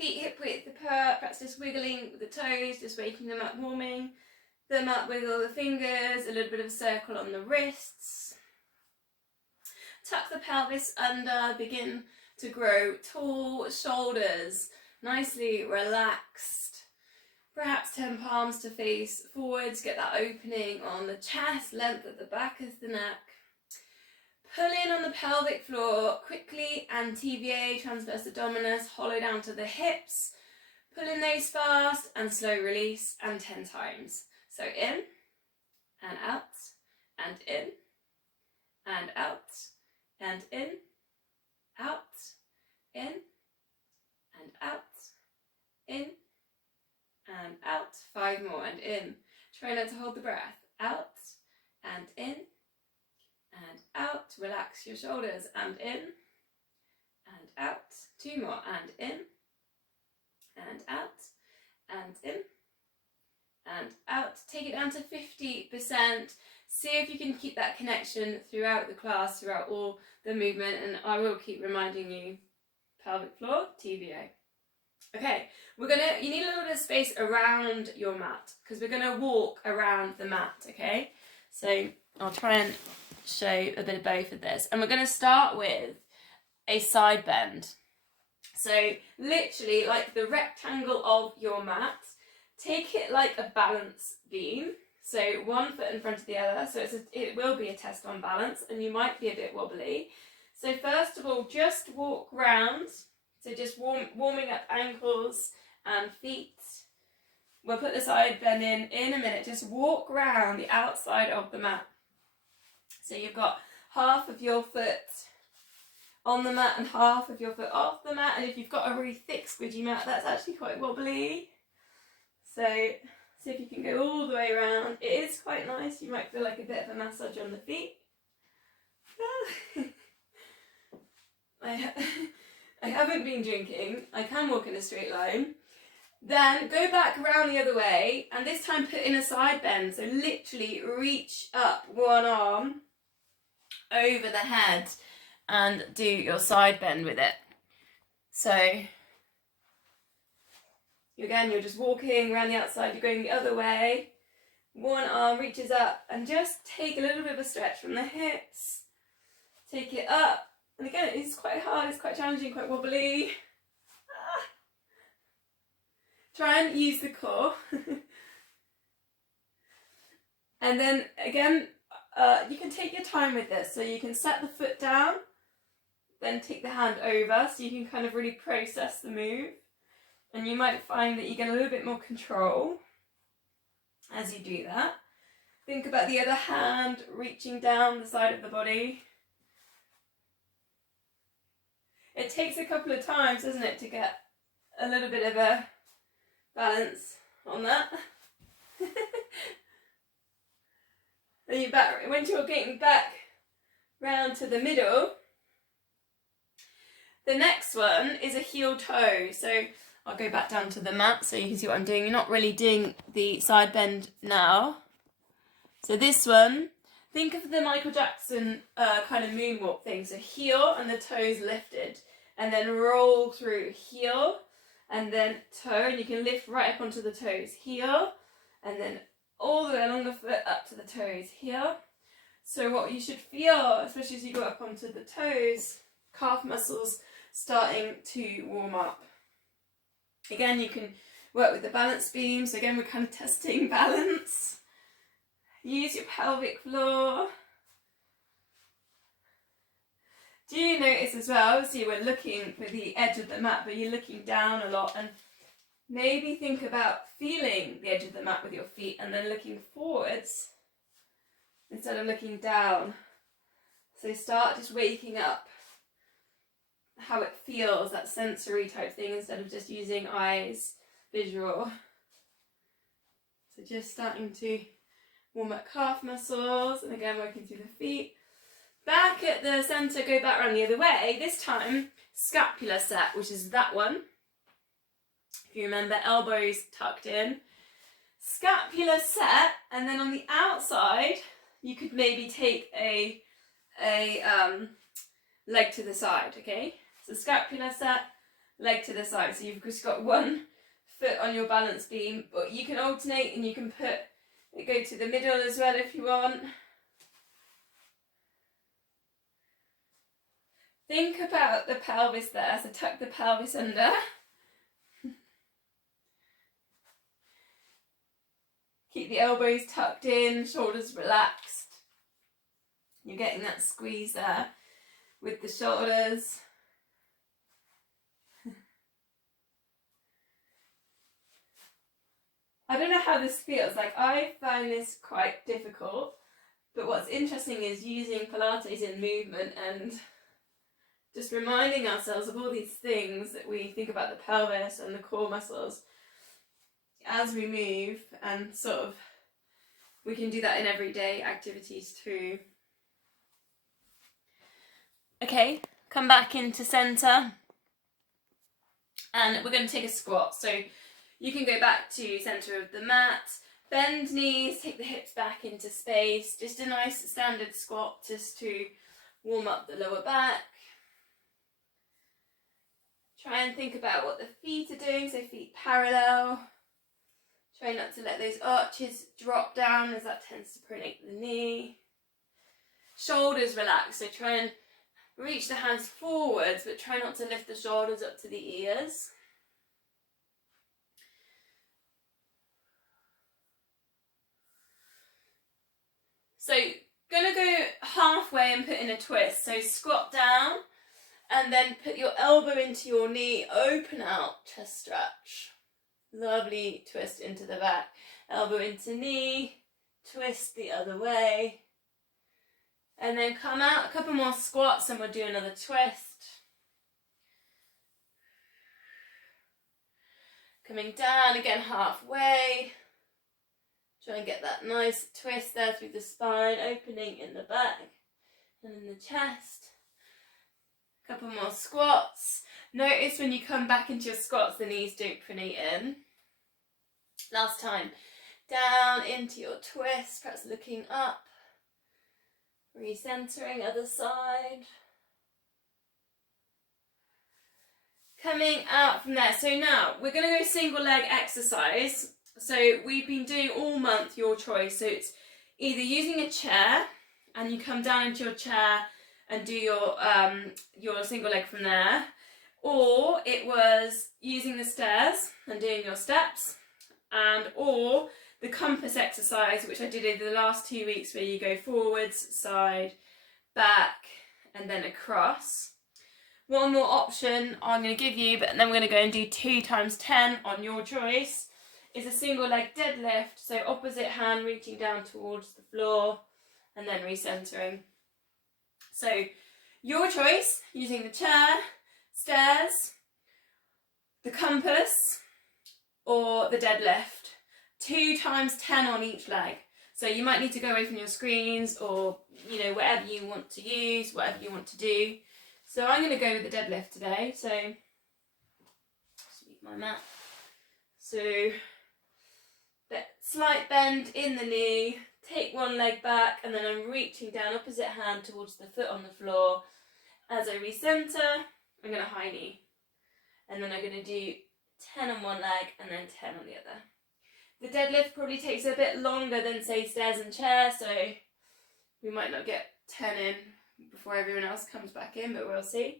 Feet hip width apart, perhaps just wiggling with the toes, just waking them up, warming them up, wiggle the fingers, a little bit of a circle on the wrists. Tuck the pelvis under, begin to grow tall, shoulders nicely relaxed. Perhaps turn palms to face forwards, get that opening on the chest, length at the back of the neck. Pull in on the pelvic floor quickly and TVA, transverse abdominis, hollow down to the hips. Pull in those fast and slow release and 10 times. So in and out and in and out and in, out, in and out, in and out. 5 more and in. Try not to hold the breath. Out and in and out. Relax your shoulders and in and out. 2 more and in and out and in and out. Take it down to 50%. See if you can keep that connection throughout the class, throughout all the movement, and I will keep reminding you, pelvic floor, TVA. Okay, you need a little bit of space around your mat because we're gonna walk around the mat, okay? So I'll try and show a bit of both of this. And we're gonna start with a side bend. So literally like the rectangle of your mat, take it like a balance beam. So 1 foot in front of the other. So it will be a test on balance and you might be a bit wobbly. So first of all, just walk round. So just warming up ankles and feet. We'll put the side bend in a minute. Just walk around the outside of the mat. So you've got half of your foot on the mat and half of your foot off the mat. And if you've got a really thick squidgy mat, that's actually quite wobbly. So see if you can go all the way around. It is quite nice. You might feel like a bit of a massage on the feet. I haven't been drinking. I can walk in a straight line. Then go back around the other way and this time put in a side bend. So literally reach up one arm over the head and do your side bend with it. So again, you're just walking around the outside, you're going the other way. One arm reaches up and just take a little bit of a stretch from the hips. Take it up. And again, it's quite hard, it's quite challenging, quite wobbly. Try and use the core. And then again, you can take your time with this. So you can set the foot down, then take the hand over so you can kind of really process the move. And you might find that you get a little bit more control as you do that. Think about the other hand reaching down the side of the body. It takes a couple of times, doesn't it, to get a little bit of a balance on that. Then you're back, once you're getting back round to the middle, the next one is a heel toe. So I'll go back down to the mat so you can see what I'm doing. You're not really doing the side bend now. So this one, think of the Michael Jackson kind of moonwalk thing. So heel and the toes lifted and then roll through heel and then toe, and you can lift right up onto the toes, heel, and then all the way along the foot up to the toes, heel. So what you should feel, especially as you go up onto the toes, calf muscles starting to warm up. Again, you can work with the balance beam. So again, we're kind of testing balance. Use your pelvic floor. Do you notice as well, obviously we're looking for the edge of the mat, but you're looking down a lot, and maybe think about feeling the edge of the mat with your feet and then looking forwards instead of looking down. So start just waking up how it feels, that sensory type thing, instead of just using eyes, visual. So just starting to warm up calf muscles, and again working through the feet. Back at the centre, go back around the other way. This time, scapular set, which is that one. If you remember, elbows tucked in. Scapular set, and then on the outside, you could maybe take a leg to the side, okay? So scapular set, leg to the side. So you've just got one foot on your balance beam, but you can alternate and you can put it, go to the middle as well if you want. Think about the pelvis there, so tuck the pelvis under. Keep the elbows tucked in, shoulders relaxed. You're getting that squeeze there with the shoulders. I don't know how this feels, like I find this quite difficult, but what's interesting is using Pilates in movement and just reminding ourselves of all these things that we think about the pelvis and the core muscles as we move, and sort of we can do that in everyday activities too. Okay, come back into centre and we're going to take a squat. So you can go back to centre of the mat, bend knees, take the hips back into space, just a nice standard squat just to warm up the lower back. Try and think about what the feet are doing, so feet parallel. Try not to let those arches drop down as that tends to pronate the knee. Shoulders relax, so try and reach the hands forwards, but try not to lift the shoulders up to the ears. So, gonna go halfway and put in a twist. So squat down and then put your elbow into your knee, open out, chest stretch. Lovely twist into the back. Elbow into knee, twist the other way. And then come out, a couple more squats and we'll do another twist. Coming down again halfway. Try and get that nice twist there through the spine, opening in the back and in the chest. A couple more squats. Notice when you come back into your squats, the knees don't pronate in. Last time. Down into your twist, perhaps looking up. Recentering, other side. Coming out from there. So now we're going to go single leg exercise. So we've been doing all month your choice. So it's either using a chair and you come down into your chair and do your single leg from there, or it was using the stairs and doing your steps, and or the compass exercise, which I did over the last 2 weeks, where you go forwards, side, back, and then across. One more option I'm going to give you, but then we're going to go and do 2 times 10 on your choice, is a single leg deadlift. So opposite hand reaching down towards the floor and then recentering. So your choice, using the chair, stairs, the compass, or the deadlift. 2 times 10 on each leg. So you might need to go away from your screens, or whatever you want to use, whatever you want to do. So I'm going to go with the deadlift today. So just leave my mat. So slight bend in the knee, take one leg back, and then I'm reaching down opposite hand towards the foot on the floor. As I recenter, I'm going to high knee. And then I'm going to do 10 on one leg and then 10 on the other. The deadlift probably takes a bit longer than, say, stairs and chair, so we might not get 10 in before everyone else comes back in, but we'll see.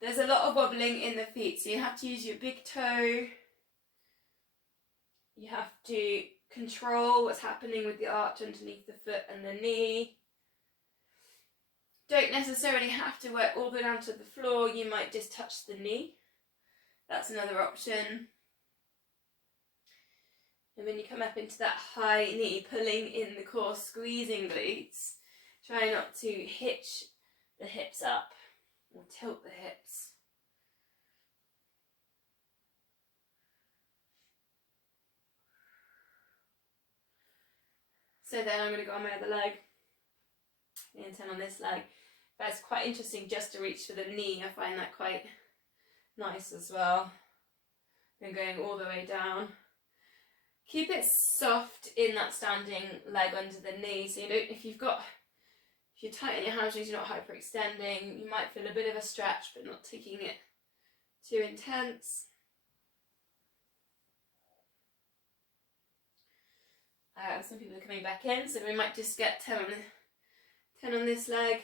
There's a lot of wobbling in the feet, so you have to use your big toe. You have to control what's happening with the arch underneath the foot and the knee. Don't necessarily have to work all the way down to the floor, you might just touch the knee. That's another option. And when you come up into that high knee, pulling in the core, squeezing glutes, try not to hitch the hips up or tilt the hips. So then I'm going to go on my other leg and 10 on this leg. That's quite interesting just to reach for the knee. I find that quite nice as well. And going all the way down. Keep it soft in that standing leg under the knee. So if you've got If you tighten your hamstrings, you're not hyperextending. You might feel a bit of a stretch, but not taking it too intense. Some people are coming back in, so we might just get 10 on this leg.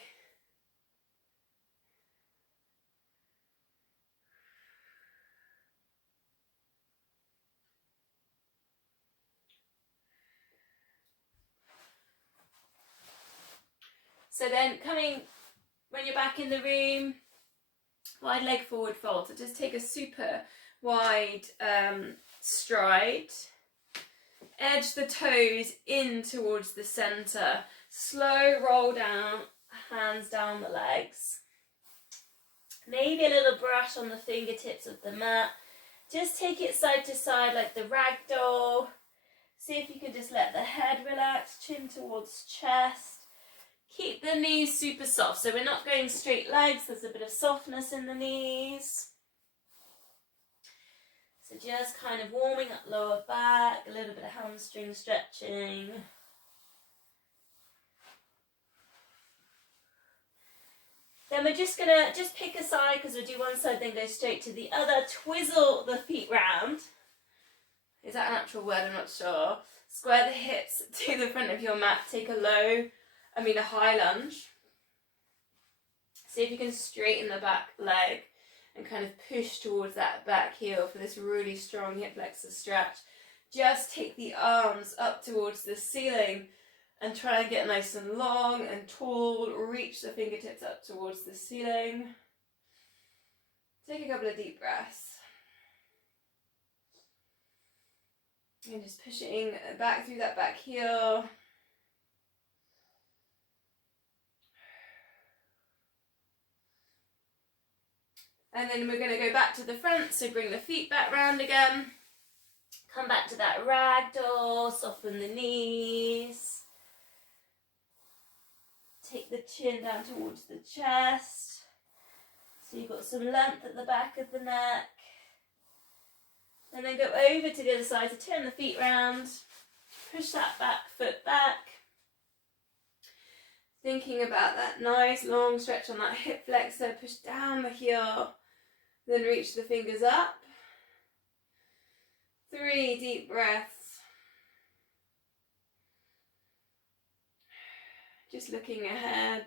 So then when you're back in the room, wide leg forward fold. So just take a super wide stride. Edge the toes in towards the centre. Slow roll down, hands down the legs. Maybe a little brush on the fingertips of the mat. Just take it side to side like the ragdoll. See if you can just let the head relax, chin towards chest. Keep the knees super soft, so we're not going straight legs, there's a bit of softness in the knees. So just kind of warming up lower back, a little bit of hamstring stretching. Then we're just going to pick a side, because we'll do one side then go straight to the other. Twizzle the feet round. Is that an actual word? I'm not sure. Square the hips to the front of your mat, take a high lunge. See if you can straighten the back leg and kind of push towards that back heel for this really strong hip flexor stretch. Just take the arms up towards the ceiling and try and get nice and long and tall. Reach the fingertips up towards the ceiling. Take a couple of deep breaths. And just pushing back through that back heel. And then we're going to go back to the front, so bring the feet back round again. Come back to that ragdoll, soften the knees. Take the chin down towards the chest. So you've got some length at the back of the neck. And then go over to the other side, so turn the feet round. Push that back foot back. Thinking about that nice long stretch on that hip flexor. Push down the heel. Then reach the fingers up. 3 deep breaths. Just looking ahead.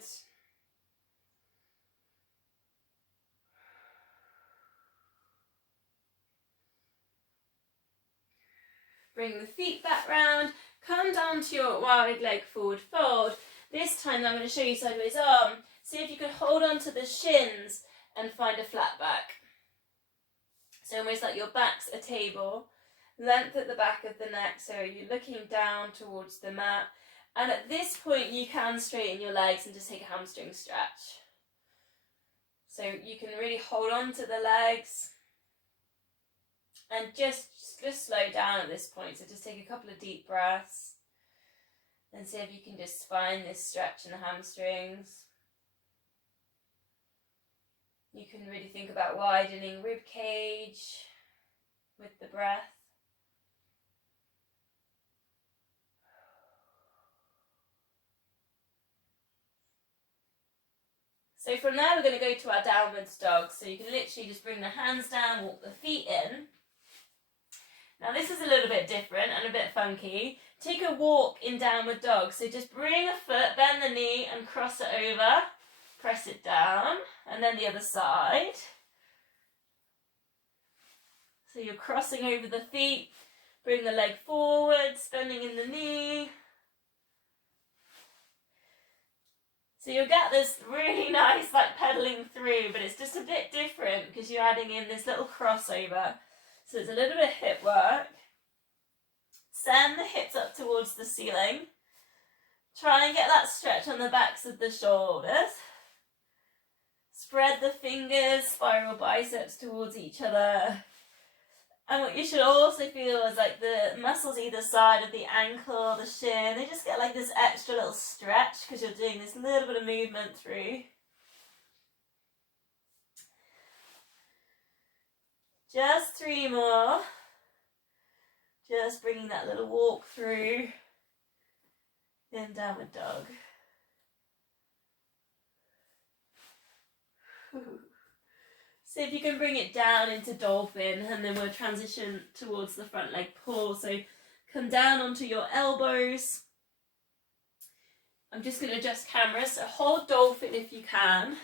Bring the feet back round. Come down to your wide leg forward fold. This time I'm going to show you sideways arm. See if you can hold on to the shins and find a flat back. So almost like your back's a table, length at the back of the neck, so you're looking down towards the mat. And at this point you can straighten your legs and just take a hamstring stretch. So you can really hold on to the legs and just slow down at this point. So just take a couple of deep breaths and see if you can just find this stretch in the hamstrings. You can really think about widening rib cage with the breath. So from there we're going to go to our downwards dog. So you can literally just bring the hands down, walk the feet in. Now this is a little bit different and a bit funky. Take a walk in downward dog. So just bring a foot, bend the knee and cross it over. Press it down, and then the other side. So you're crossing over the feet, bring the leg forward, bending in the knee. So you'll get this really nice like pedaling through, but it's just a bit different because you're adding in this little crossover. So it's a little bit of hip work. Send the hips up towards the ceiling. Try and get that stretch on the backs of the shoulders. Spread the fingers, spiral biceps towards each other. And what you should also feel is like the muscles either side of the ankle, the shin, they just get like this extra little stretch because you're doing this little bit of movement through. Just 3 more. Just bringing that little walk through. Then downward dog. See if you can bring it down into dolphin, and then we'll transition towards the front leg pull. So come down onto your elbows. I'm just going to adjust camera, so hold dolphin if you can.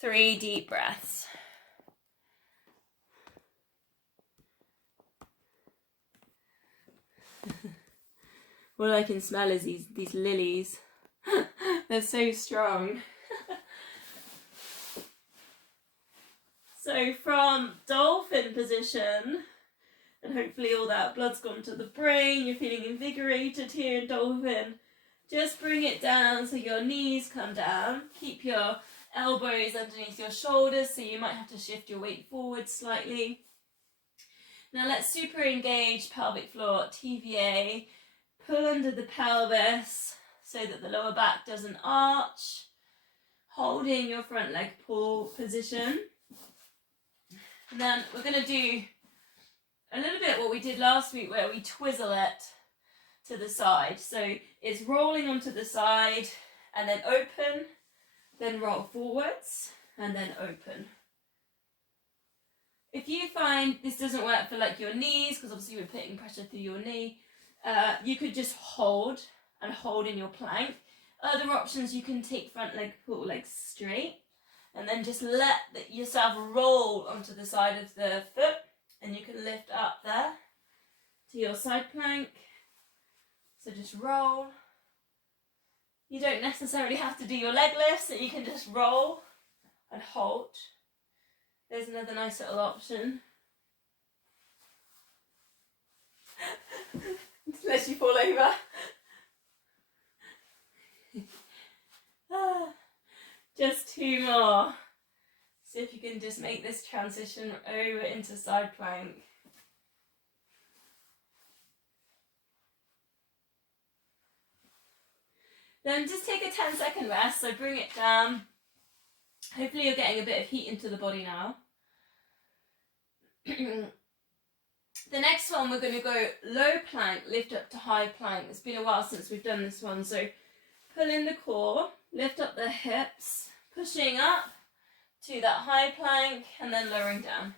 3 deep breaths. All I can smell is these lilies. They're so strong. So from dolphin position, and hopefully all that blood's gone to the brain, you're feeling invigorated here in dolphin, just bring it down so your knees come down. Keep your elbows underneath your shoulders, so you might have to shift your weight forward slightly. Now let's super engage pelvic floor, TVA. Pull under the pelvis so that the lower back doesn't arch. Holding your front leg pull position. And then we're going to do a little bit what we did last week, where we twizzle it to the side. So it's rolling onto the side and then open, then roll forwards and then open. If you find this doesn't work for like your knees, because obviously we're putting pressure through your knee, you could just hold in your plank. Other options, you can take front leg pull legs straight and then just let yourself roll onto the side of the foot, and you can lift up there to your side plank. So just roll. You don't necessarily have to do your leg lifts, so you can just roll and hold. There's another nice little option. Unless you fall over. Just 2 more. See if you can just make this transition over into side plank. Then just take a 10-second rest, so bring it down. Hopefully you're getting a bit of heat into the body now. The next one, we're going to go low plank, lift up to high plank. It's been a while since we've done this one, so pull in the core, lift up the hips, pushing up to that high plank and then lowering down.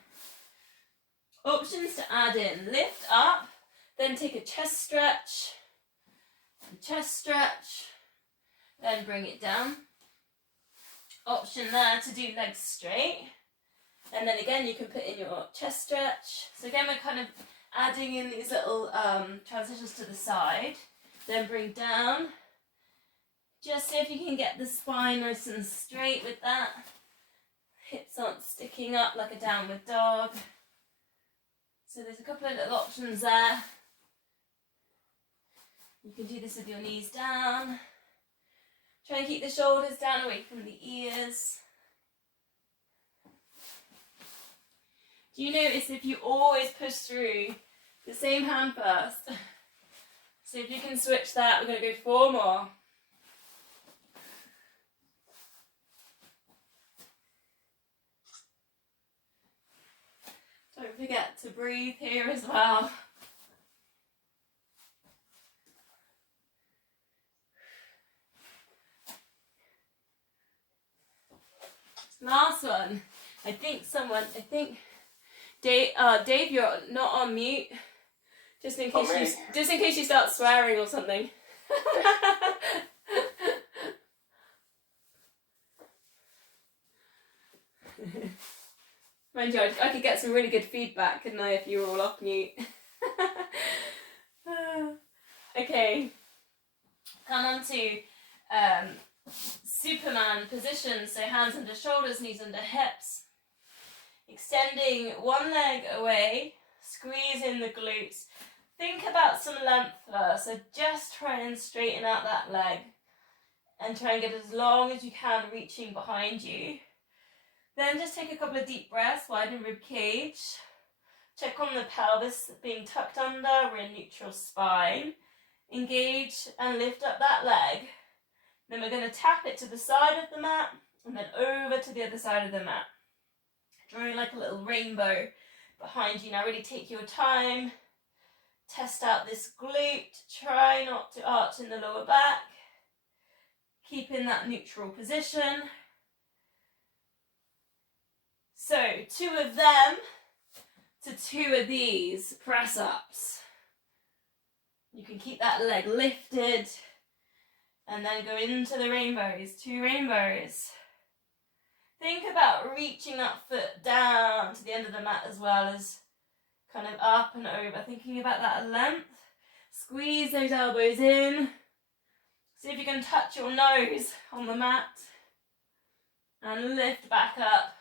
Options to add in: lift up, then take a chest stretch, then bring it down. Option there to do legs straight, and then again you can put in your chest stretch. So again we're kind of adding in these little transitions to the side, then bring down. Just see if you can get the spine nice and straight with that. Hips aren't sticking up like a downward dog. So there's a couple of little options there. You can do this with your knees down. Try and keep the shoulders down away from the ears. Do you notice if you always push through the same hand first? So if you can switch that, we're going to go 4 more. Don't forget to breathe here as well. Last one. I think Dave, you're not on mute. Just in case you start swearing or something. Mind you, I could get some really good feedback, couldn't I, if you were all off mute. Okay. Come on to Superman position, so hands under shoulders, knees under hips. Extending one leg away, squeeze in the glutes. Think about some length first, so just try and straighten out that leg and try and get as long as you can reaching behind you. Then just take a couple of deep breaths, widen rib cage. Check on the pelvis being tucked under, we're in neutral spine. Engage and lift up that leg. Then we're going to tap it to the side of the mat and then over to the other side of the mat. Drawing like a little rainbow behind you. Now really take your time. Test out this glute. Try not to arch in the lower back. Keep in that neutral position. So 2 of them to 2 of these press ups. You can keep that leg lifted and then go into the rainbows, 2 rainbows. Think about reaching that foot down to the end of the mat as well as kind of up and over, thinking about that length. Squeeze those elbows in. See if you can touch your nose on the mat. And lift back up.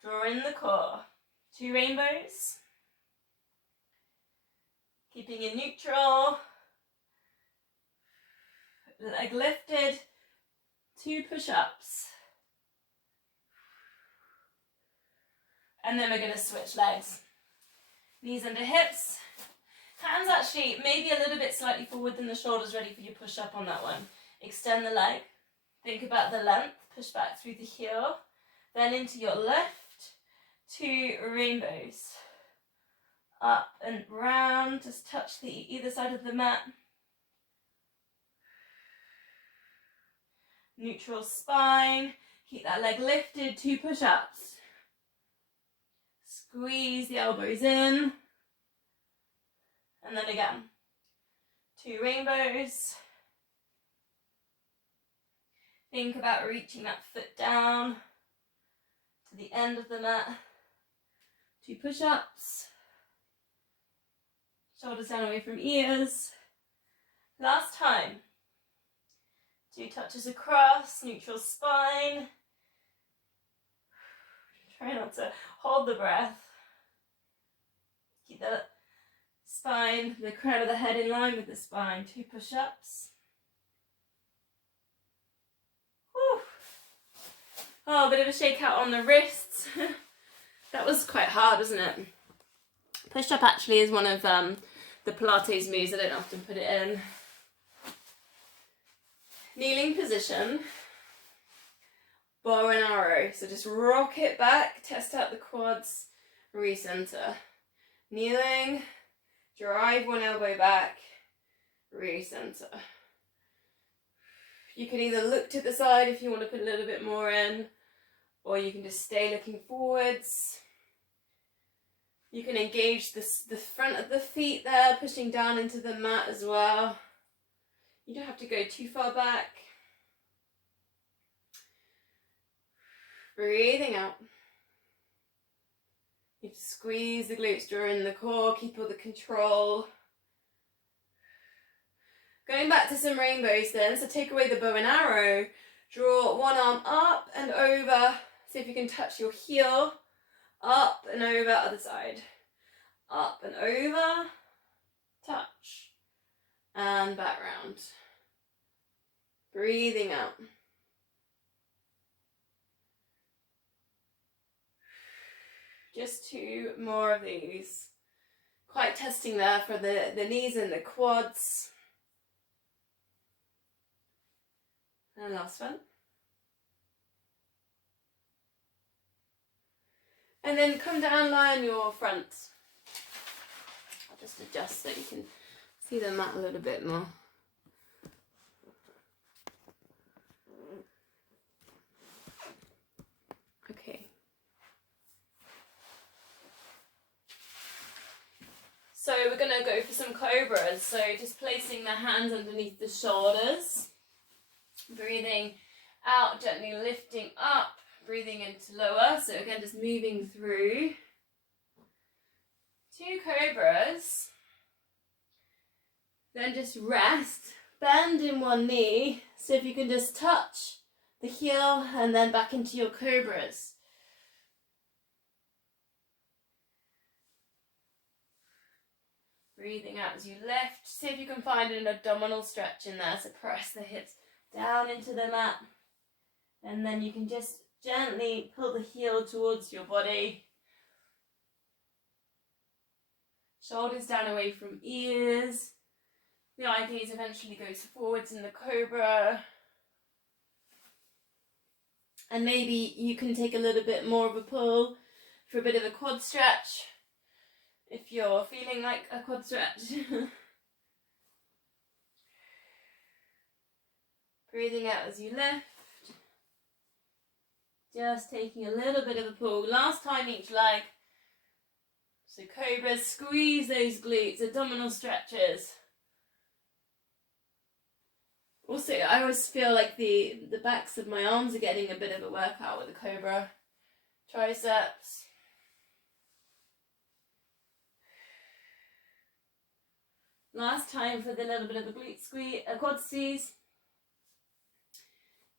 Draw in the core. 2 rainbows. Keeping in neutral. Leg lifted. 2 push-ups. And then we're going to switch legs. Knees under hips. Hands actually maybe a little bit slightly forward than the shoulders, ready for your push-up on that one. Extend the leg. Think about the length. Push back through the heel. Then into your left. 2 rainbows. Up and round. Just touch the either side of the mat. Neutral spine. Keep that leg lifted. 2 push-ups. Squeeze the elbows in. And then again. 2 rainbows. Think about reaching that foot down to the end of the mat. 2 push-ups. Shoulders down away from ears. Last time. 2 touches across, neutral spine. Try not to hold the breath. Keep the spine, the crown of the head in line with the spine. 2 push-ups. Oh, a bit of a shakeout on the wrists. That was quite hard, wasn't it? Push-up actually is one of the Pilates moves. I don't often put it in. Kneeling position. Bow and arrow. So just rock it back, test out the quads, recenter. Kneeling, drive one elbow back, recenter. You can either look to the side if you want to put a little bit more in, or you can just stay looking forwards. You can engage the front of the feet there, pushing down into the mat as well. You don't have to go too far back. Breathing out. You squeeze the glutes, draw in the core, keep all the control. Going back to some rainbows then, so take away the bow and arrow. Draw one arm up and over. See if you can touch your heel. Up and over, other side. Up and over. Touch. And back round. Breathing out. Just 2 more of these. Quite testing there for the knees and the quads. And last one. And then come down, lie on your front. I'll just adjust so you can see the mat a little bit more. Okay. So we're going to go for some cobras. So just placing the hands underneath the shoulders. Breathing out, gently lifting up. Breathing into lower, so again just moving through. 2 cobras. Then just rest, bend in one knee, so if you can just touch the heel and then back into your cobras. Breathing out as you lift. See if you can find an abdominal stretch in there, so press the hips down into the mat. And then you can just gently pull the heel towards your body. Shoulders down away from ears. The eye gaze eventually goes forwards in the cobra. And maybe you can take a little bit more of a pull for a bit of a quad stretch if you're feeling like a quad stretch. Breathing out as you lift. Just taking a little bit of a pull. Last time each leg. So cobras, squeeze those glutes, abdominal stretches. Also, I always feel like the backs of my arms are getting a bit of a workout with the cobra. Triceps. Last time for the little bit of a glute squeeze, quad squeeze.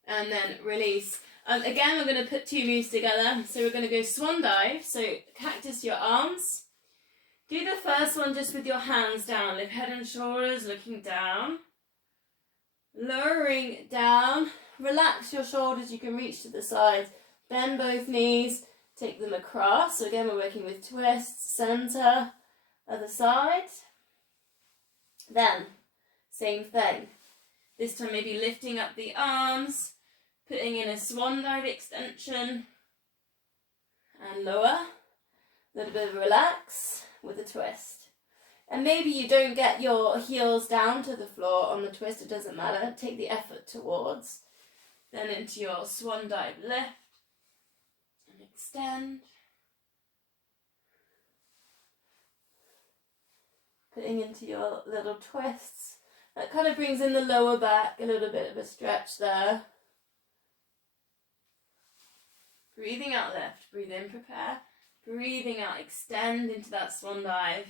And then release. Again, we're going to put two moves together. So we're going to go swan dive. So cactus your arms. Do the first one just with your hands down. Lift head and shoulders, looking down. Lowering down. Relax your shoulders. You can reach to the sides. Bend both knees. Take them across. So again, we're working with twists, center, other side. Then, same thing. This time maybe lifting up the arms. Putting in a swan dive extension. And lower. A little bit of relax with a twist. And maybe you don't get your heels down to the floor on the twist, it doesn't matter. Take the effort towards. Then into your swan dive lift. And extend. Putting into your little twists. That kind of brings in the lower back, a little bit of a stretch there. Breathing out, lift. Breathe in, prepare. Breathing out, extend into that swan dive.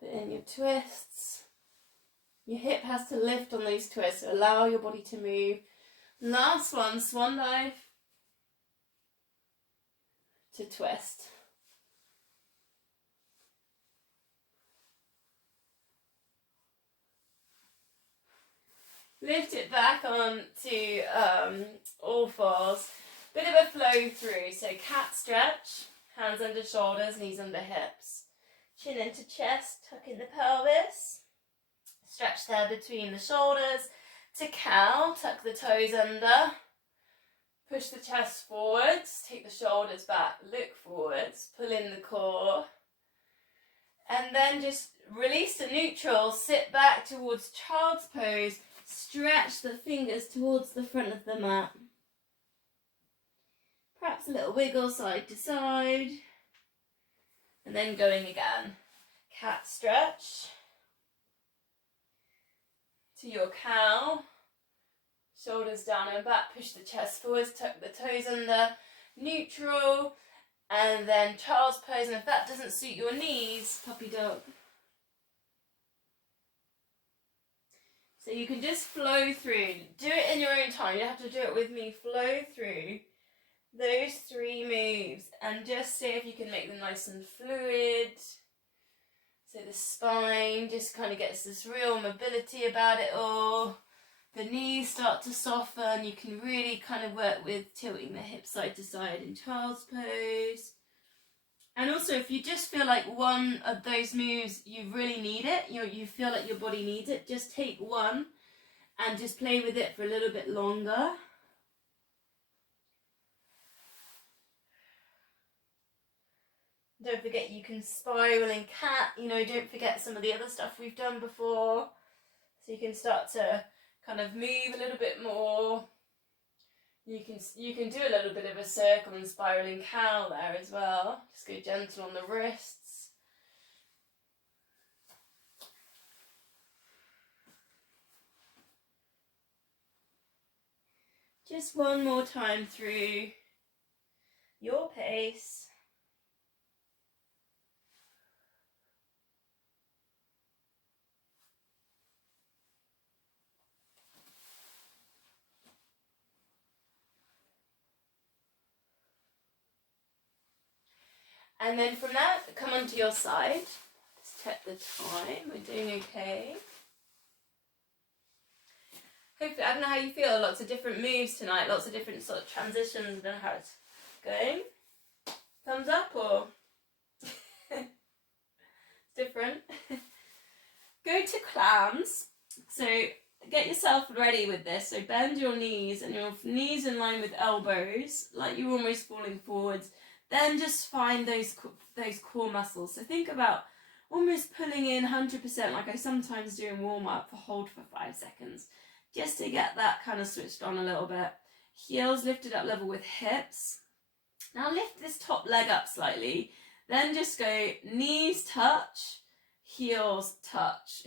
Put in your twists. Your hip has to lift on those twists, so allow your body to move. Last one, swan dive to twist. Lift it back on to all fours. Bit of a flow through. So cat stretch. Hands under shoulders, knees under hips. Chin into chest, tuck in the pelvis. Stretch there between the shoulders. To cow, tuck the toes under. Push the chest forwards. Take the shoulders back. Look forwards. Pull in the core. And then just release to neutral. Sit back towards child's pose. Stretch the fingers towards the front of the mat. Perhaps a little wiggle side to side. And then going again. Cat stretch. To your cow. Shoulders down and back. Push the chest forwards. Tuck the toes under. Neutral. And then child's pose. And if that doesn't suit your knees, puppy dog. So you can just flow through. Do it in your own time. You don't have to do it with me. Flow through those three moves and just see if you can make them nice and fluid. So the spine just kind of gets this real mobility about it all. The knees start to soften. You can really kind of work with tilting the hips side to side in child's pose. And also, if you just feel like one of those moves, you really need it, you feel like your body needs it, just take one and just play with it for a little bit longer. Don't forget you can spiral in cat, don't forget some of the other stuff we've done before. So you can start to kind of move a little bit more. You can do a little bit of a circle and spiraling cow there as well. Just go gentle on the wrists. Just one more time through your pace. And then from that, come onto your side. Just check the time. We're doing okay. Hopefully, I don't know how you feel. Lots of different moves tonight. Lots of different sort of transitions. I don't know how it's going. Thumbs up or it's different. Go to clams. So get yourself ready with this. So bend your knees and your knees in line with elbows, like you're almost falling forwards. Then just find those core muscles. So think about almost pulling in 100%, like I sometimes do in warm-up, for hold for 5 seconds. just to get that kind of switched on a little bit. Heels lifted up level with hips. Now lift this top leg up slightly, then just go knees touch, heels touch,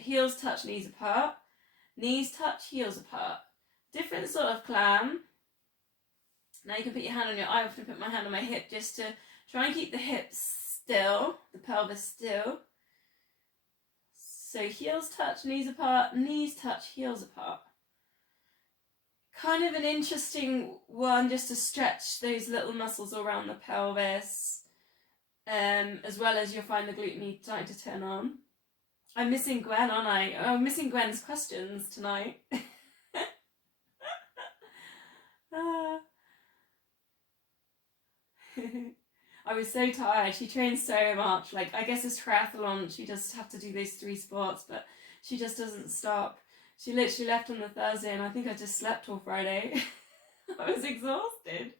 knees apart, knees touch, heels apart. Different sort of clam. Now you can put your hand on your eye. I often put my hand on my hip just to try and keep the hips still, the pelvis still. So heels touch, knees apart, knees touch, heels apart. Kind of an interesting one just to stretch those little muscles around the pelvis, as well as you'll find the glute med starting to turn on. I'm missing Gwen, aren't I? Oh, I'm missing Gwen's questions tonight. I was so tired. She trains so much. Like, I guess it's triathlon. She does have to do those 3 sports, but she just doesn't stop. She literally left on the Thursday, and I think I just slept all Friday. I was exhausted.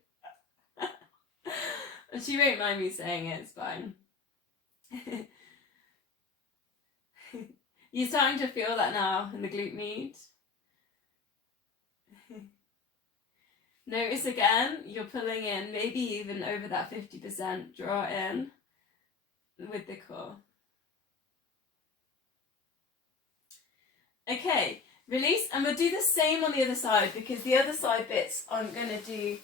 And she won't mind me saying it. It's fine. You're starting to feel that now in the glute med. Notice again, you're pulling in, maybe even over that 50%, draw in with the core. Okay, release, and we'll do the same on the other side, because the other side bits I'm going to do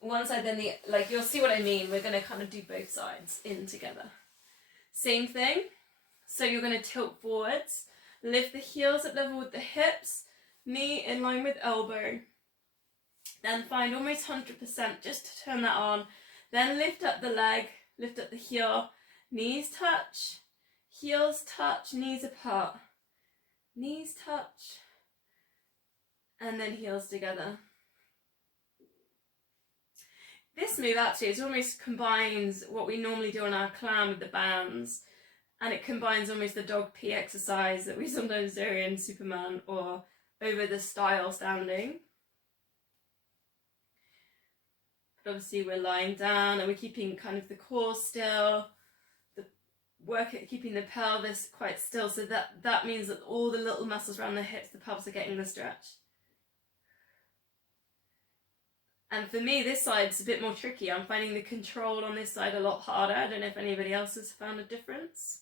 one side, then the, like, you'll see what I mean. We're going to kind of do both sides in together. Same thing. So you're going to tilt forwards, lift the heels up level with the hips, knee in line with elbow. Then find almost 100% just to turn that on. Then lift up the leg, lift up the heel, knees touch, heels touch, knees apart, knees touch, and then heels together. This move actually is almost combines what we normally do on our clam with the bands, and it combines almost the dog pee exercise that we sometimes do in Superman or over the style standing. But obviously we're lying down and we're keeping kind of the core still, the work at keeping the pelvis quite still, so that means that all the little muscles around the hips, the pelvis are getting the stretch. And for me, this side's a bit more tricky. I'm finding the control on this side a lot harder. I don't know if anybody else has found a difference.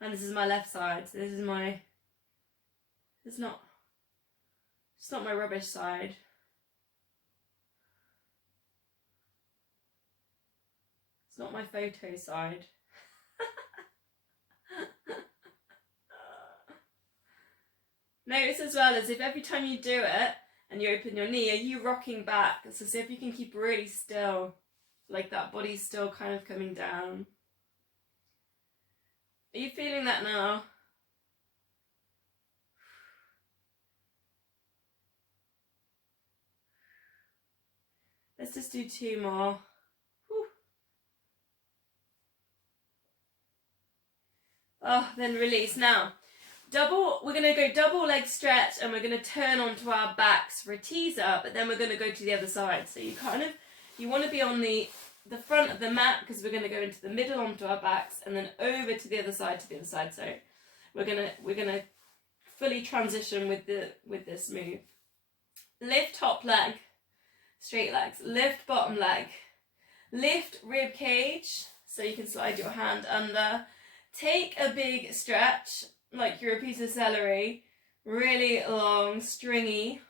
And this is my left side, so this is my... It's not my rubbish side. It's not my photo side. Notice as well as if every time you do it and you open your knee, are you rocking back? So see if you can keep really still, like that body's still kind of coming down. Are you feeling that now? Let's just do 2 more. Whew. Oh, then release. Now, we're going to go double leg stretch, and we're going to turn onto our backs for a teaser, but then we're going to go to the other side. So you want to be on the front of the mat, because we're going to go into the middle onto our backs, and then over to the other side, So we're going to fully transition with this move. Lift top leg. Straight legs, lift bottom leg, lift rib cage, so you can slide your hand under, take a big stretch, like you're a piece of celery, really long, stringy,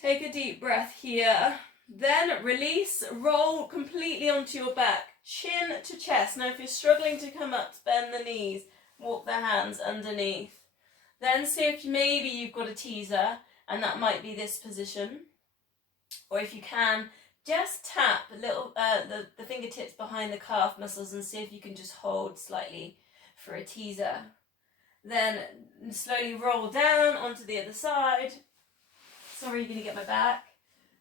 take a deep breath here, then release, roll completely onto your back, chin to chest. Now if you're struggling to come up, bend the knees, walk the hands underneath, then see if maybe you've got a teaser, and that might be this position. Or if you can, just tap a little the fingertips behind the calf muscles and see if you can just hold slightly for a teaser. Then slowly roll down onto the other side. Sorry, you're going to get my back.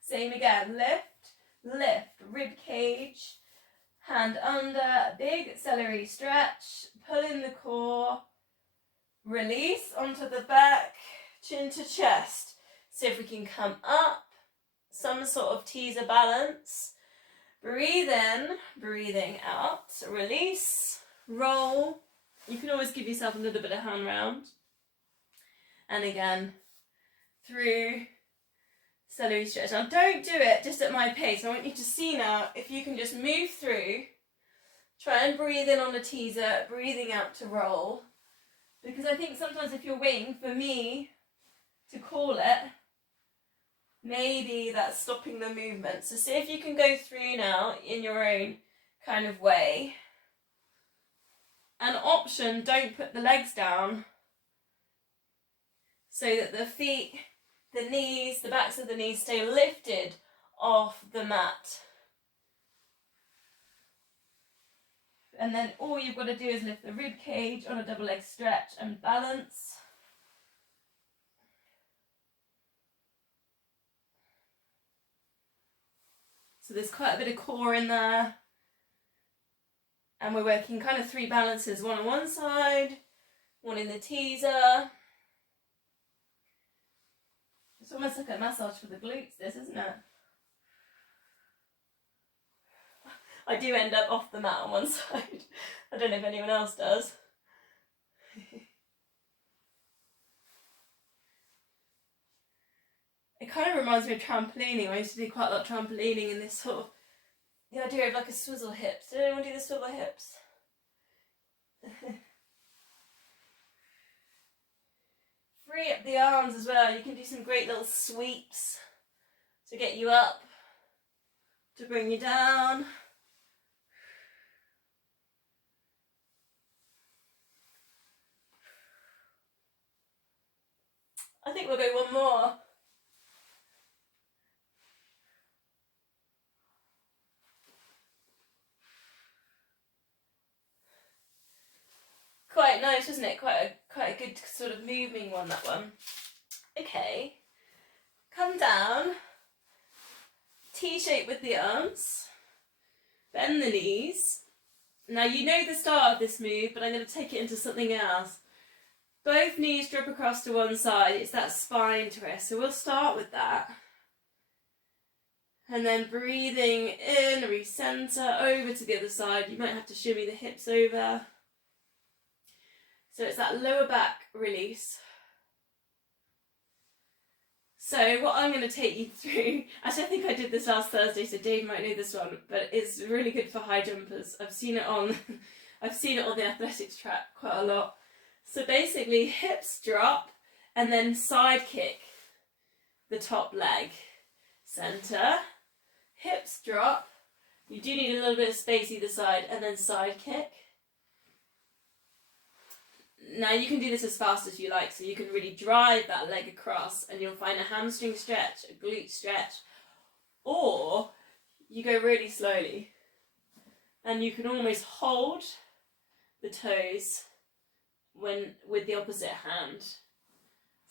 Same again, lift, rib cage, hand under, big celery stretch, pull in the core, release onto the back, chin to chest. See if we can come up. Some sort of teaser balance. Breathe in, breathing out, release, roll. You can always give yourself a little bit of hand round. And again, through, slowly stretch. Now don't do it just at my pace. I want you to see now, if you can just move through, try and breathe in on the teaser, breathing out to roll. Because I think sometimes if you're waiting for me to call it, maybe that's stopping the movement. So see if you can go through now in your own kind of way. An option, don't put the legs down so that the feet, the knees, the backs of the knees stay lifted off the mat. And then all you've got to do is lift the rib cage on a double leg stretch and balance. So there's quite a bit of core in there. And we're working kind of 3 balances, one on one side, one in the teaser. It's almost like a massage for the glutes, this, isn't it? I do end up off the mat on one side. I don't know if anyone else does. It kind of reminds me of trampolining. I used to do quite a lot of trampolining in this sort of, the idea of like a swizzle hips. Did anyone do the swivel hips? Free up the arms as well. You can do some great little sweeps to get you up, to bring you down. I think we'll go one more. Quite nice, wasn't it? Quite a good sort of moving one, that one. Okay, come down, T-shape with the arms, bend the knees. Now you know the start of this move, but I'm going to take it into something else. Both knees drop across to one side, it's that spine twist, so we'll start with that. And then breathing in, recenter, over to the other side. You might have to shimmy the hips over. So it's that lower back release. So what I'm going to take you through, actually I think I did this last Thursday, so Dave might know this one, but it's really good for high jumpers. I've seen it on the athletics track quite a lot. So basically hips drop and then side kick the top leg. Center, hips drop, you do need a little bit of space either side, and then side kick. Now you can do this as fast as you like, so you can really drive that leg across and you'll find a hamstring stretch, a glute stretch, or you go really slowly and you can almost hold the toes with the opposite hand.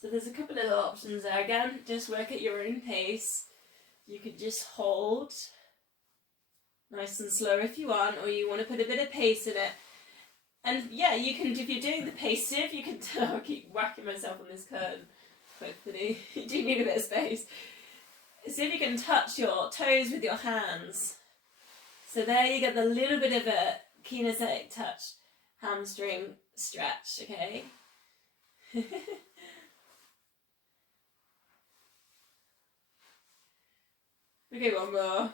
So there's a couple of little options there. Again, just work at your own pace. You could just hold nice and slow if you want, or you want to put a bit of pace in it. And yeah, you can, if you're doing the passive, you can, I'll keep whacking myself on this curtain, hopefully. You do need a bit of space. See if you can touch your toes with your hands. So there you get the little bit of a kinesthetic touch, hamstring stretch, okay? Okay, one more.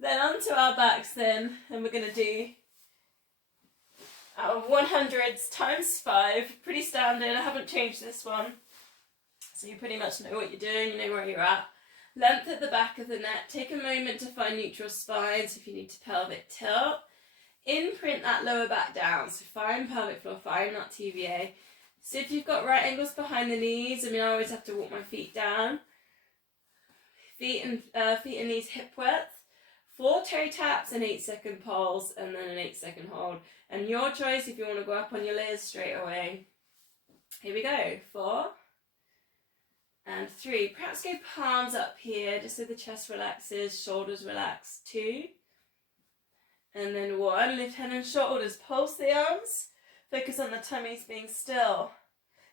Then onto our backs then, and we're going to do our 100s times 5, pretty standard. I haven't changed this one, so you pretty much know what you're doing, you know where you're at. Length at the back of the neck, take a moment to find neutral spine, so if you need to pelvic tilt. Imprint that lower back down, so find pelvic floor, find that TVA. So if you've got right angles behind the knees, I mean I always have to walk my feet down. Feet and knees hip width. 4 toe taps and 8-second pulse, and then an 8-second hold. And your choice if you want to go up on your layers straight away. Here we go. 4 and 3. Perhaps go palms up here just so the chest relaxes, shoulders relax. 2 and then 1. Lift head and shoulders. Pulse the arms. Focus on the tummies being still.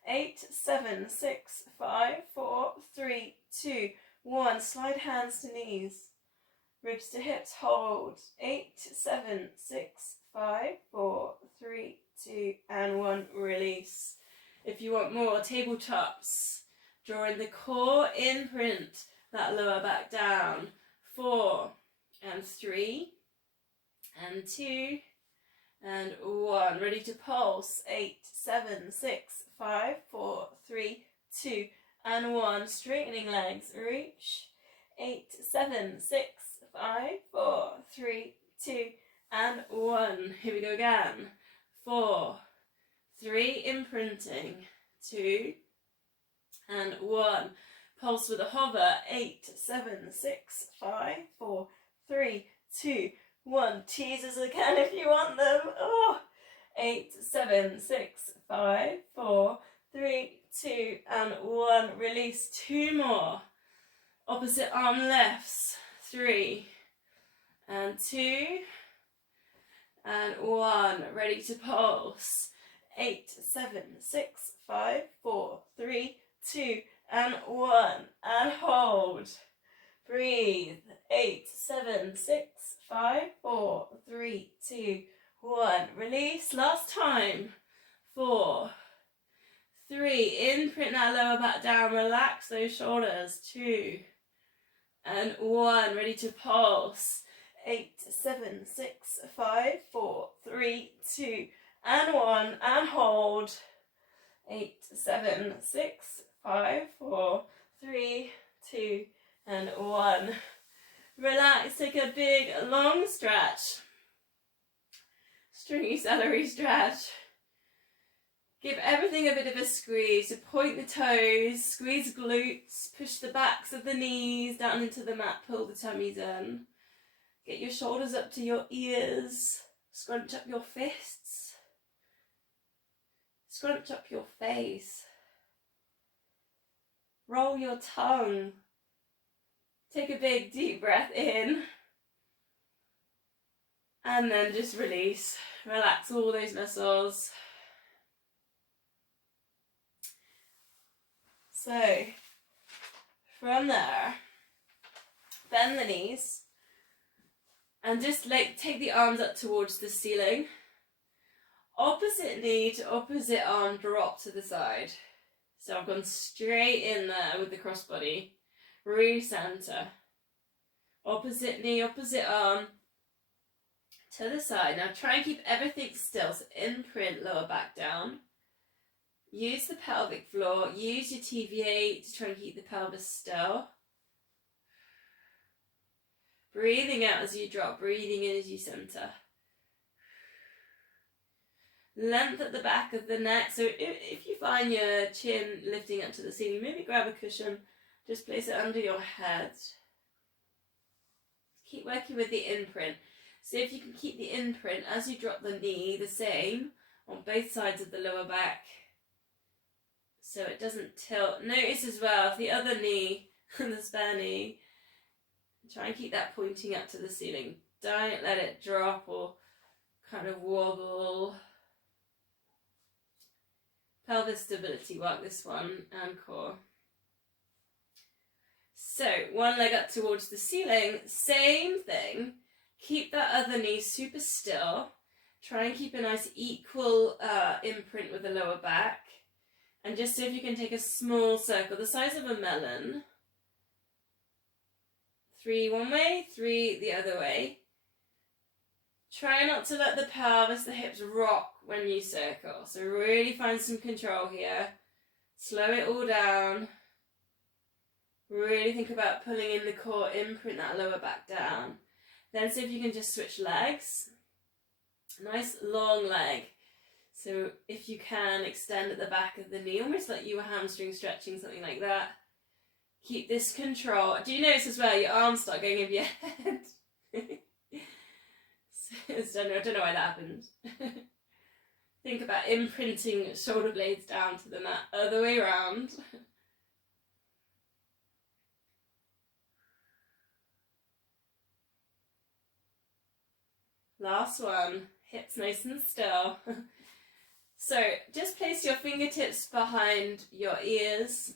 8, 7, 6, 5, 4, 3, 2, 1. Slide hands to knees. Ribs to hips, hold. 8, 7, 6, 5, 4, 3, 2, and 1. Release. If you want more tabletops, drawing the core imprint, that lower back down. 4, and 3, and 2, and 1. Ready to pulse. 8, 7, 6, 5, 4, 3, 2, and 1. Straightening legs. Reach. 8, 7, 6, 5, 4, 3, 2, and 1. Here we go again. 4, 3, imprinting. 2, and 1. Pulse with a hover. 8, 7, 6, 5, 4, 3, 2, 1. Teasers again if you want them. Oh. 8, 7, 6, 5, 4, 3, 2, and 1. Release. 2 more. Opposite arm lifts. 3, and 2, and 1. Ready to pulse. 8, 7, 6, 5, 4, 3, 2, and 1. And hold. Breathe. 8, 7, 6, 5, 4, 3, 2, 1. Release. Last time. 4, 3. Imprint that lower back down. Relax those shoulders. 2, and 1. Ready to pulse. 8, 7, 6, 5, 4, 3, 2, and 1. And hold. 8, 7, 6, 5, 4, 3, 2, and 1. Relax. Take a big long stretch. Stringy celery stretch. Give everything a bit of a squeeze. So point the toes, squeeze glutes, push the backs of the knees down into the mat, pull the tummies in. Get your shoulders up to your ears. Scrunch up your fists. Scrunch up your face. Roll your tongue. Take a big deep breath in. And then just release. Relax all those muscles. So, from there, bend the knees and just take the arms up towards the ceiling. Opposite knee to opposite arm, drop to the side. So I've gone straight in there with the crossbody. Recenter. Opposite knee, opposite arm to the side. Now try and keep everything still. So imprint lower back down. Use the pelvic floor. Use your TVA to try and keep the pelvis still. Breathing out as you drop. Breathing in as you center. Length at the back of the neck. So if you find your chin lifting up to the ceiling, maybe grab a cushion. Just place it under your head. Keep working with the imprint. So if you can keep the imprint as you drop the knee the same on both sides of the lower back, so it doesn't tilt. Notice as well, if the other knee, the spare knee, try and keep that pointing up to the ceiling. Don't let it drop or kind of wobble. Pelvis stability work, this one, and core. So, one leg up towards the ceiling, same thing. Keep that other knee super still. Try and keep a nice equal imprint with the lower back. And just see if you can take a small circle, the size of a melon. 3 one way, 3 the other way. Try not to let the pelvis, the hips rock when you circle. So really find some control here. Slow it all down. Really think about pulling in the core, imprint that lower back down. Then see if you can just switch legs. Nice long leg. So if you can, extend at the back of the knee, almost like you were hamstring stretching, something like that. Keep this control. Do you notice as well your arms start going over your head? I don't know why that happened. Think about imprinting shoulder blades down to the mat, other way around. Last one, hips nice and still. So just place your fingertips behind your ears,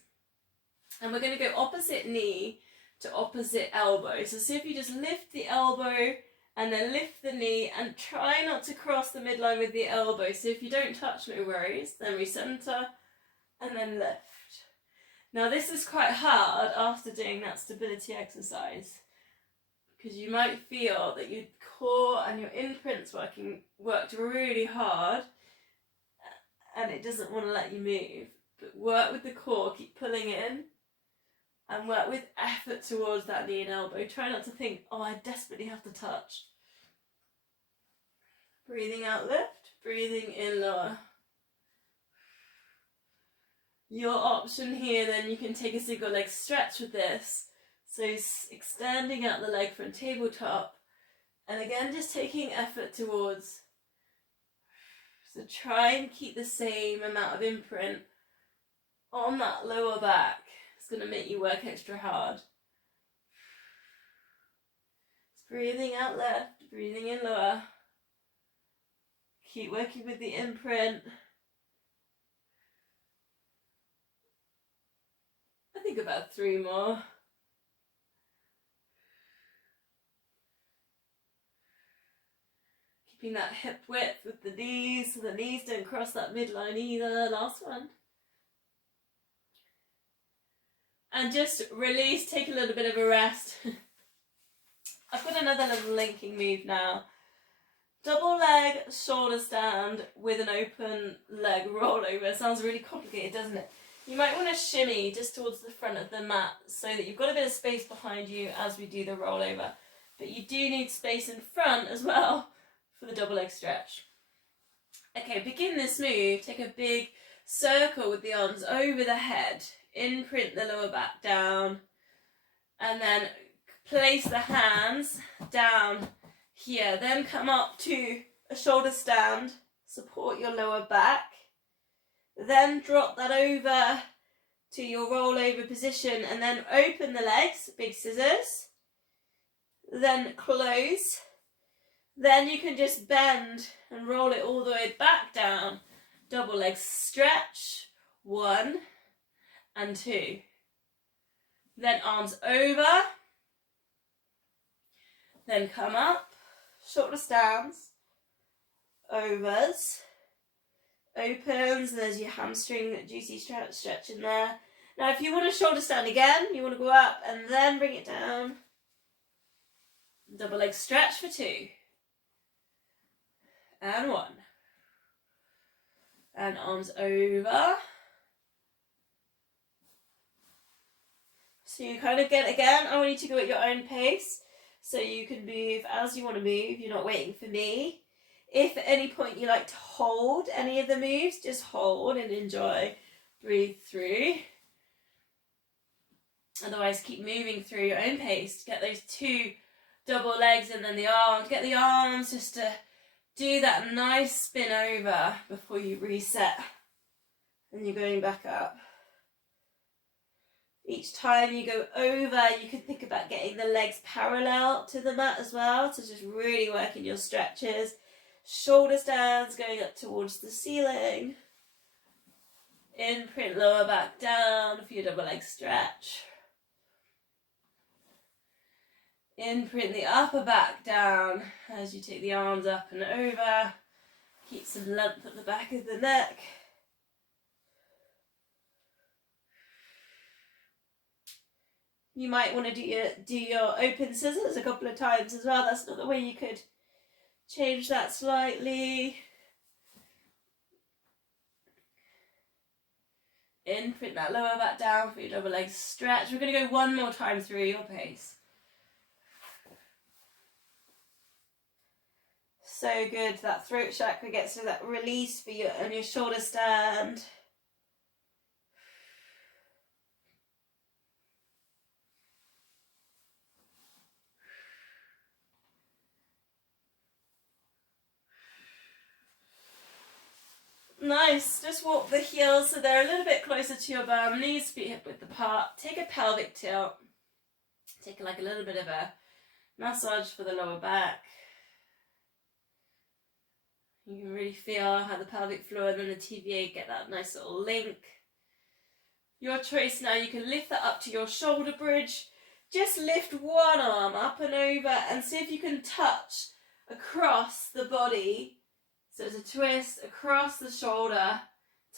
and we're going to go opposite knee to opposite elbow. So see if you just lift the elbow and then lift the knee, and try not to cross the midline with the elbow. So if you don't touch, no worries. Then recenter and then lift. Now this is quite hard after doing that stability exercise, because you might feel that your core and your imprints worked really hard and it doesn't want to let you move. But work with the core, keep pulling in, and work with effort towards that knee and elbow. Try not to think, oh, I desperately have to touch. Breathing out, lift. Breathing in, lower. Your option here, then you can take a single leg stretch with this. So extending out the leg from tabletop. And again, just taking effort towards. So try and keep the same amount of imprint on that lower back. It's going to make you work extra hard. Just breathing out left, breathing in lower. Keep working with the imprint. I think about 3 more. Keeping that hip width with the knees, so the knees don't cross that midline either. Last one. And just release, take a little bit of a rest. I've got another little linking move now. Double leg shoulder stand with an open leg rollover. Sounds really complicated, doesn't it? You might want to shimmy just towards the front of the mat so that you've got a bit of space behind you as we do the rollover. But you do need space in front as well for the double leg stretch. Okay, begin this move. Take a big circle with the arms over the head. Imprint the lower back down. And then place the hands down here. Then come up to a shoulder stand. Support your lower back. Then drop that over to your rollover position and then open the legs, big scissors. Then close. Then you can just bend and roll it all the way back down. Double leg stretch. 1 and 2. Then arms over. Then come up. Shoulder stands. Overs. Opens, and there's your hamstring juicy stretch in there. Now if you want to shoulder stand again, you want to go up and then bring it down. Double leg stretch for 2. And 1. And arms over. So you kind of get, again, I want you to go at your own pace. So you can move as you want to move. You're not waiting for me. If at any point you like to hold any of the moves, just hold and enjoy. Breathe through. Otherwise, keep moving through your own pace. Get those 2 double legs and then the arms. Get the arms just to do that nice spin over before you reset. And you're going back up. Each time you go over, you can think about getting the legs parallel to the mat as well. So just really working your stretches. Shoulder stands going up towards the ceiling. Imprint lower back down for your double leg stretch. Imprint the upper back down as you take the arms up and over. Keep some length at the back of the neck. You might want to do your open scissors a couple of times as well. That's another way you could change that slightly. Imprint that lower back down for your double leg stretch. We're going to go 1 more time through your pace. So good. That throat chakra gets to that release for your on your shoulder stand. Nice. Just walk the heels so they're a little bit closer to your bum. Knees, feet hip width apart. Take a pelvic tilt. Take like a little bit of a massage for the lower back. You can really feel how the pelvic floor and then the TVA get that nice little link. Your choice now, you can lift that up to your shoulder bridge. Just lift one arm up and over and see if you can touch across the body. So it's a twist across the shoulder,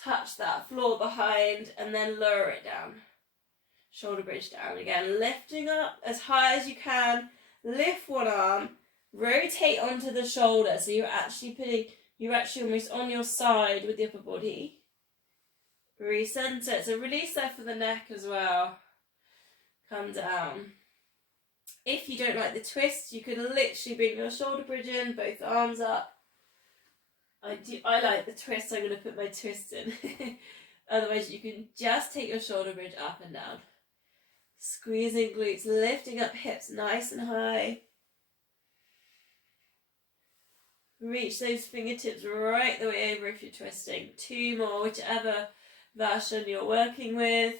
touch that floor behind and then lower it down. Shoulder bridge down again, lifting up as high as you can. Lift one arm, rotate onto the shoulder. So you're actually almost on your side with the upper body. Recenter, so release there for the neck as well. Come down. If you don't like the twist, you can literally bring your shoulder bridge in, both arms up. I like the twist, so I'm going to put my twist in. Otherwise, you can just take your shoulder bridge up and down. Squeezing glutes, lifting up hips nice and high. Reach those fingertips right the way over if you're twisting. 2 more, whichever version you're working with.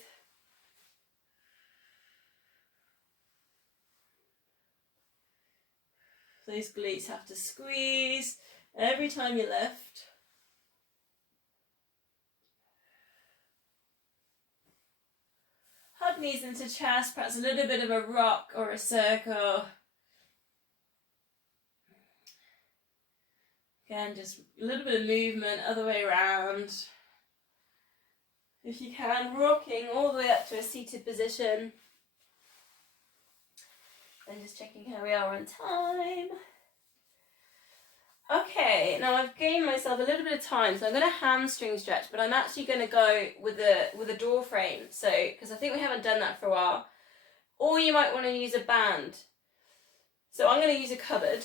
Those glutes have to squeeze every time you lift. Hug knees into chest, perhaps a little bit of a rock or a circle. Again, just a little bit of movement, other way around. If you can, rocking all the way up to a seated position. And just checking how we are on time. Okay, now I've gained myself a little bit of time, so I'm going to hamstring stretch, but I'm actually going to go with a door frame, so because I think we haven't done that for a while. Or you might want to use a band. So I'm going to use a cupboard.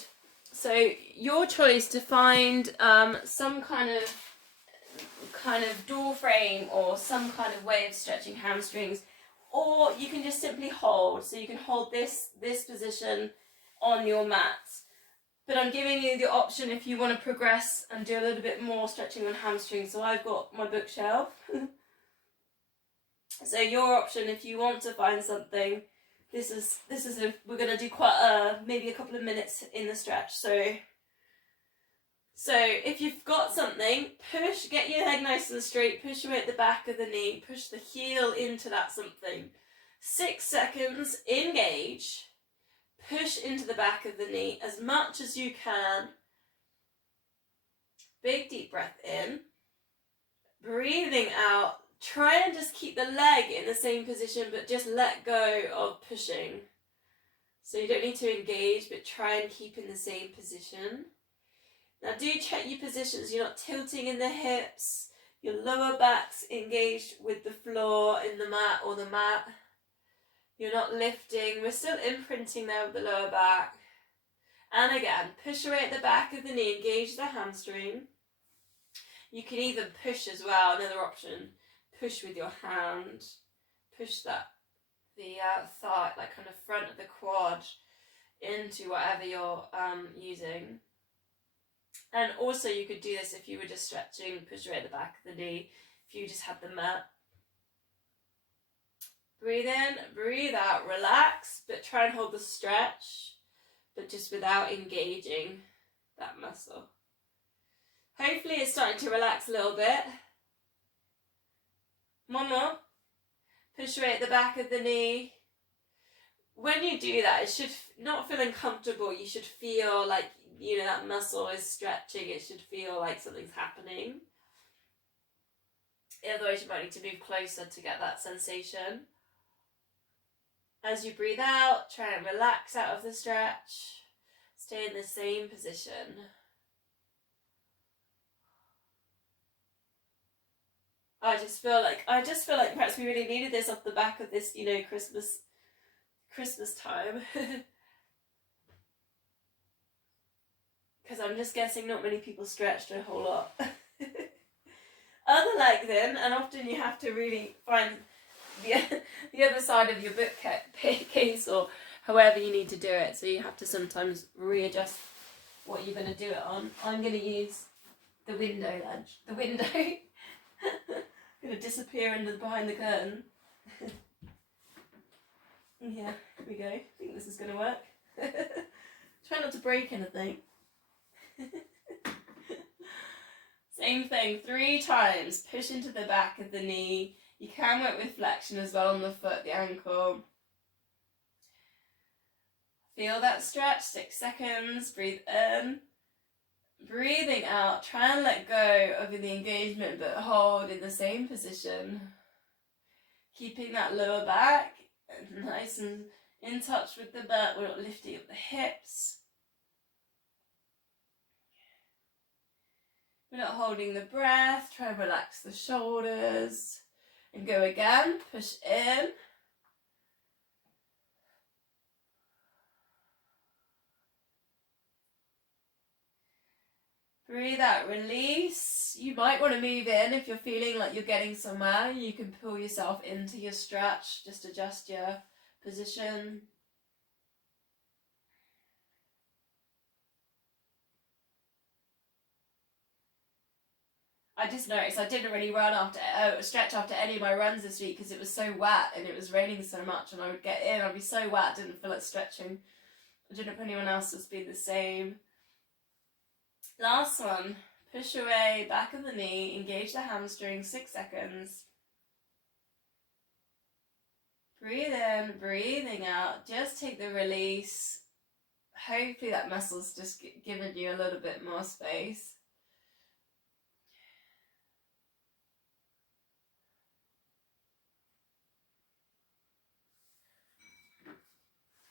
So your choice to find some kind of door frame or some kind of way of stretching hamstrings, or you can just simply hold. So you can hold this position on your mat. But I'm giving you the option if you want to progress and do a little bit more stretching on hamstrings. So I've got my bookshelf. So your option if you want to find something. We're going to do maybe a couple of minutes in the stretch. So if you've got something, get your leg nice and straight, push away at the back of the knee, push the heel into that something. 6 seconds, engage. Push into the back of the knee as much as you can. Big deep breath in. Breathing out. Try and just keep the leg in the same position, but just let go of pushing. So you don't need to engage, but try and keep in the same position. Now do check your positions. You're not tilting in the hips. Your lower back's engaged with the floor in the mat or the mat. You're not lifting. We're still imprinting there with the lower back. And again, push away at the back of the knee. Engage the hamstring. You can even push as well. Another option. Push with your hand. Push the thigh, like kind of front of the quad, into whatever you're using. And also you could do this if you were just stretching. Push away at the back of the knee. If you just had the mat. Breathe in, breathe out, relax, but try and hold the stretch, but just without engaging that muscle. Hopefully it's starting to relax a little bit. One more. Push away at the back of the knee. When you do that, it should not feel uncomfortable. You should feel like, that muscle is stretching. It should feel like something's happening. Otherwise you might need to move closer to get that sensation. As you breathe out, try and relax out of the stretch. Stay in the same position. I just feel like perhaps we really needed this off the back of this, Christmas time. Because I'm just guessing not many people stretched a whole lot. Other leg then, and often you have to really find the other side of your bookcase or however you need to do it. So you have to sometimes readjust what you're going to do it on. I'm going to use the window ledge. The window. Going to disappear behind the curtain. Yeah, here we go. I think this is going to work. Try not to break anything. Same thing, 3 times. Push into the back of the knee. You can work with flexion as well on the foot, the ankle. Feel that stretch, 6 seconds. Breathe in. Breathing out. Try and let go of the engagement, but hold in the same position. Keeping that lower back nice and in touch with the butt. We're not lifting up the hips. We're not holding the breath. Try and relax the shoulders. And go again. Push in. Breathe out, release. You might want to move in if you're feeling like you're getting somewhere. You can pull yourself into your stretch. Just adjust your position. I just noticed I didn't really stretch after any of my runs this week because it was so wet and it was raining so much, and I would get in, I'd be so wet, I didn't feel like stretching. I don't know if anyone else has been the same. Last one, push away, back of the knee, engage the hamstring, 6 seconds. Breathe in, breathing out, just take the release. Hopefully that muscle's just giving you a little bit more space.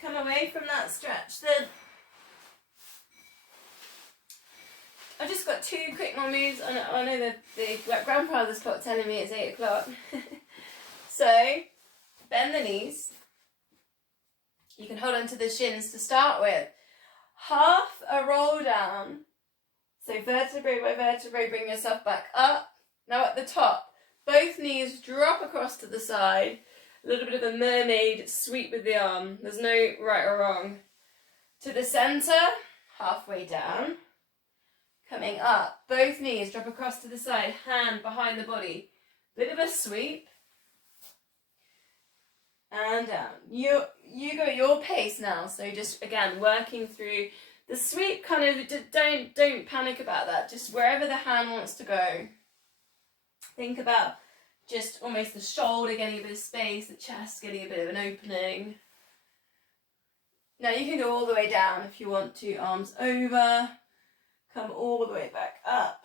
Come away from that stretch then. I've just got 2 quick more moves. I know the grandfather's clock telling me it's 8 o'clock. So, bend the knees. You can hold onto the shins to start with. Half a roll down. So vertebrae by vertebrae, bring yourself back up. Now at the top, both knees drop across to the side. A little bit of a mermaid sweep with the arm. There's no right or wrong. To the centre, halfway down. Coming up, both knees drop across to the side, hand behind the body. Bit of a sweep. And down. You go at your pace now, so just, again, working through the sweep, kind of, don't panic about that. Just wherever the hand wants to go. Think about just almost the shoulder getting a bit of space, the chest getting a bit of an opening. Now you can go all the way down if you want to, arms over. Come all the way back up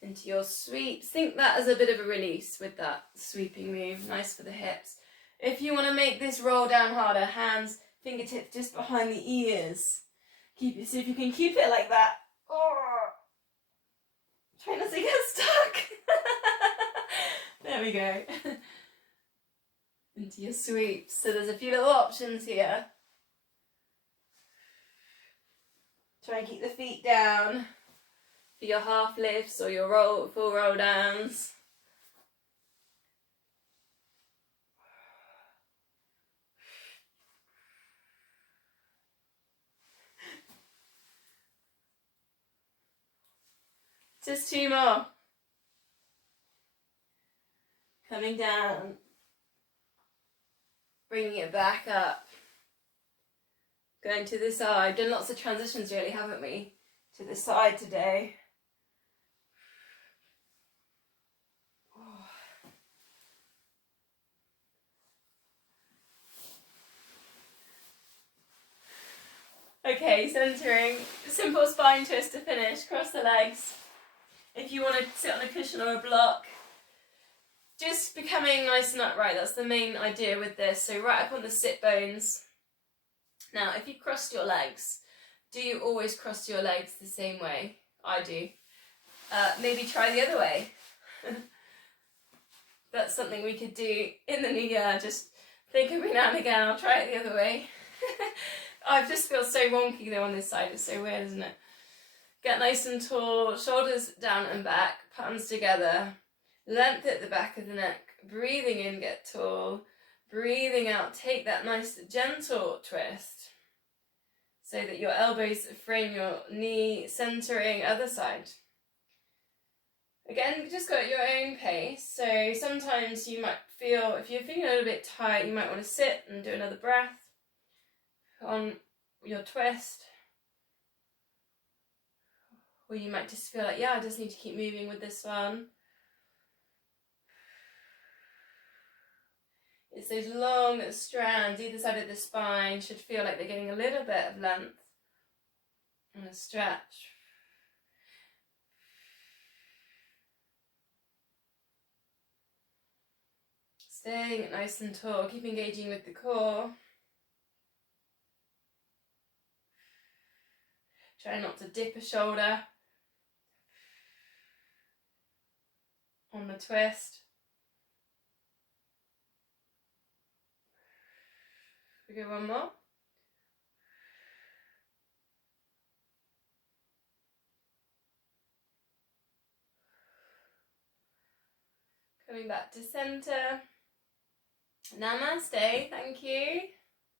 into your sweeps. Think that as a bit of a release with that sweeping move. Nice for the hips. If you want to make this roll down harder, hands, fingertips just behind the ears. See if you can keep it like that. Oh. Try not to get stuck. There we go. Into your sweeps. So there's a few little options here. Try and keep the feet down for your half lifts or your full roll downs. Just 2 more. Coming down. Bringing it back up. Going to the side. Done lots of transitions really, haven't we? To the side today. Okay, centering. Simple spine twist to finish. Cross the legs. If you want to sit on a cushion or a block. Just becoming nice and upright. That's the main idea with this. So right up on the sit bones. Now, if you crossed your legs, do you always cross your legs the same way? I do. Maybe try the other way. That's something we could do in the new year. Just think every now and again, I'll try it the other way. I just feel so wonky though on this side. It's so weird, isn't it? Get nice and tall, shoulders down and back, palms together. Length at the back of the neck. Breathing in, get tall. Breathing out, take that nice gentle twist so that your elbows frame your knee, centering other side. Again, just go at your own pace. So sometimes you might feel, if you're feeling a little bit tight, you might want to sit and do another breath on your twist. Or Or you might just feel like, yeah, I just need to keep moving with this one. It's those long strands either side of the spine should feel like they're getting a little bit of length and a stretch. Staying nice and tall, keep engaging with the core. Try not to dip a shoulder on the twist. We go one more. Coming back to center. Namaste, thank you.